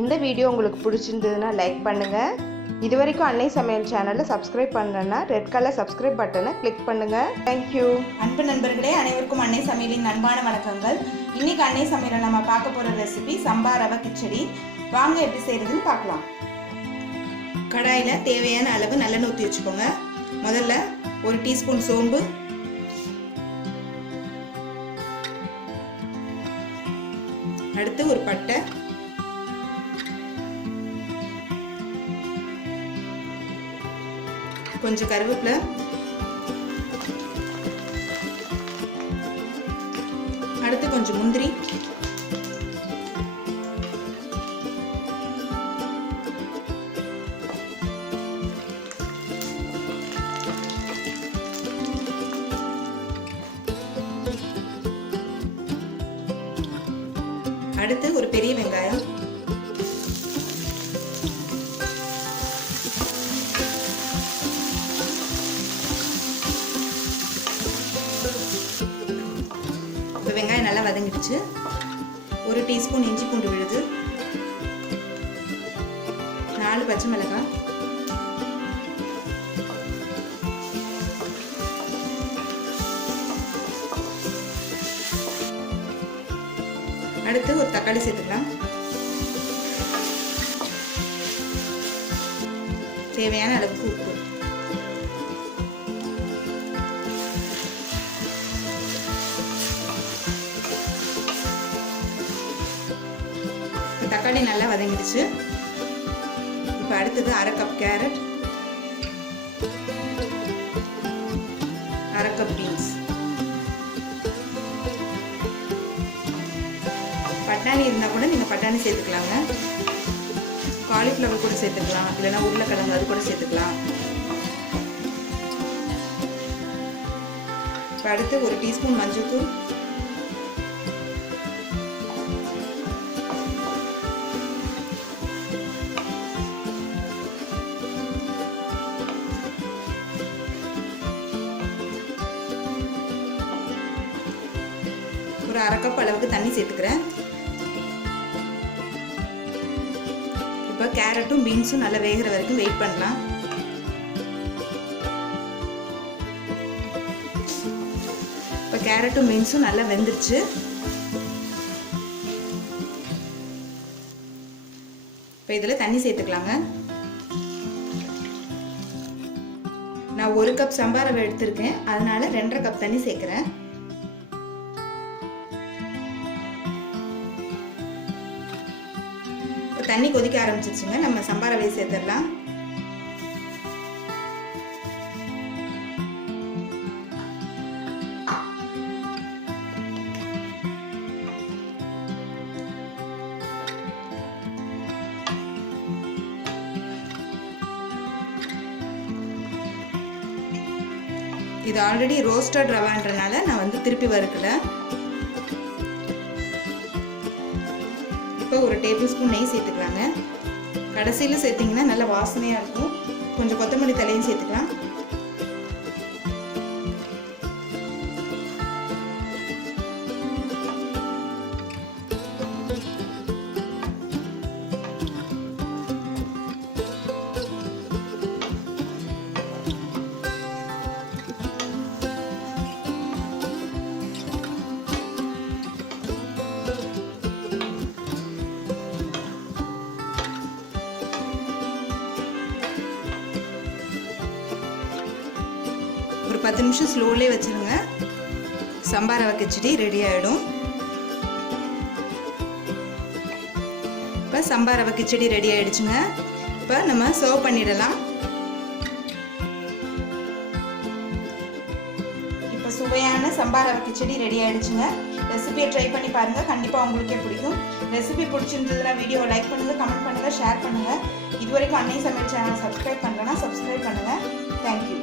இந்த வீடியோ உங்களுக்கு பிடிச்சிருந்ததுன்னா லைக் பண்ணுங்கள். இதுவரைக்கும் அன்னை சமையல் சேனலை சப்ஸ்கிரைப் பண்ணலன்னா ரெட் கலர் சப்ஸ்கிரைப் பட்டனை கிளிக் பண்ணுங்கள். தேங்க்யூ. அன்பு நண்பர்களே, அனைவருக்கும் அன்னை சமையலின் அன்பான வணக்கங்கள். இன்னைக்கு அன்னை சமையலை நம்ம பார்க்க போகிற ரெசிபி சம்பா ரவா கிச்சடி. வாங்க எப்படி செய்கிறதுன்னு பார்க்கலாம். கடாயில் தேவையான அளவு நல்லெண்ணெய் ஊற்றி வச்சுக்கோங்க. முதல்ல 1 டீஸ்பூன் சோம்பு, அடுத்து ஒரு பட்டை, கொஞ்சம் கருவேப்பிலை, அடுத்து கொஞ்சம் முந்திரி, அடுத்து ஒரு பெரிய வெங்காயம், வெங்காயம் நல்லா வதங்கிடுச்சு. 1 டீஸ்பூன் இஞ்சி பூண்டு விழுது, 4 பச்சை மிளகாய், அடுத்து ஒரு தக்காளி சேர்த்துக்கலாம். தேவையான அளவுக்கு உப்பு, தக்காளி நல்லா வதங்கிடுச்சு. இப்போ அடுத்தது 1/2 கப் கேரட், 1/2 கப் பீன்ஸ், பட்டாணி இருந்தால் கூட நீங்கள் பட்டாணி சேர்த்துக்கலாங்க. காலிஃப்ளவர் கூட சேர்த்துக்கலாம், இல்லைன்னா உருளைக்கிழங்கு அது கூட சேர்த்துக்கலாம். இப்போ அடுத்து 1 டீஸ்பூன் மஞ்சள் தூள், ஒரு 1/2 கப் அளவுக்கு தண்ணி சேர்த்துக்கிறேன். இப்போ கேரட்டும் பீன்ஸும் நல்லா வேகிற வரைக்கும் வெயிட் பண்ணலாம். இப்போ கேரட்டும் பீன்ஸும் நல்லா வெந்துருச்சு. இப்போ இதில் தண்ணி சேர்த்துக்கலாங்க. நான் 1 கப் சம்பா ரவை எடுத்திருக்கேன், அதனால 2.5 கப் தண்ணி சேர்க்குறேன். தண்ணி கொதிக்க ஆரம்பிச்சிருச்சுங்க. நம்ம சம்பா ரவையை சேர்த்துடலாம். இது ஆல்ரெடி ரோஸ்டட் ரவான்றனால நான் திருப்பி வறுக்கல. இப்போ 1 டேபிள் ஸ்பூன் நெய் சேர்த்துக்கலாங்க. கடைசியில் சேர்த்திங்கன்னா நல்ல வாசனையாக இருக்கும். கொஞ்சம் கொத்தமல்லி தலையும் சேர்த்துக்கலாம். ஒரு 10 நிமிஷம் ஸ்லோலே வச்சுருங்க. சம்பா ரவா கிச்சடி ரெடி ஆகிடும். இப்போ சம்பா ரவா கிச்சடி ரெடி ஆகிடுச்சுங்க. இப்போ நம்ம சர்வ் பண்ணிடலாம். இப்போ சுவையான சம்பா ரவா கிச்சடி ரெடி ஆகிடுச்சுங்க. ரெசிபியை ட்ரை பண்ணி பாருங்கள், கண்டிப்பாக உங்களுக்கே பிடிக்கும். ரெசிபி பிடிச்சிருந்ததுன்னா வீடியோவை லைக் பண்ணுங்கள், கமெண்ட் பண்ணுங்கள், ஷேர் பண்ணுங்கள். இது வரைக்கும் அன்னை சமையல் சேனல் சப்ஸ்கிரைப் பண்ணலன்னா சப்ஸ்கிரைப் பண்ணுங்கள். தேங்க்யூ.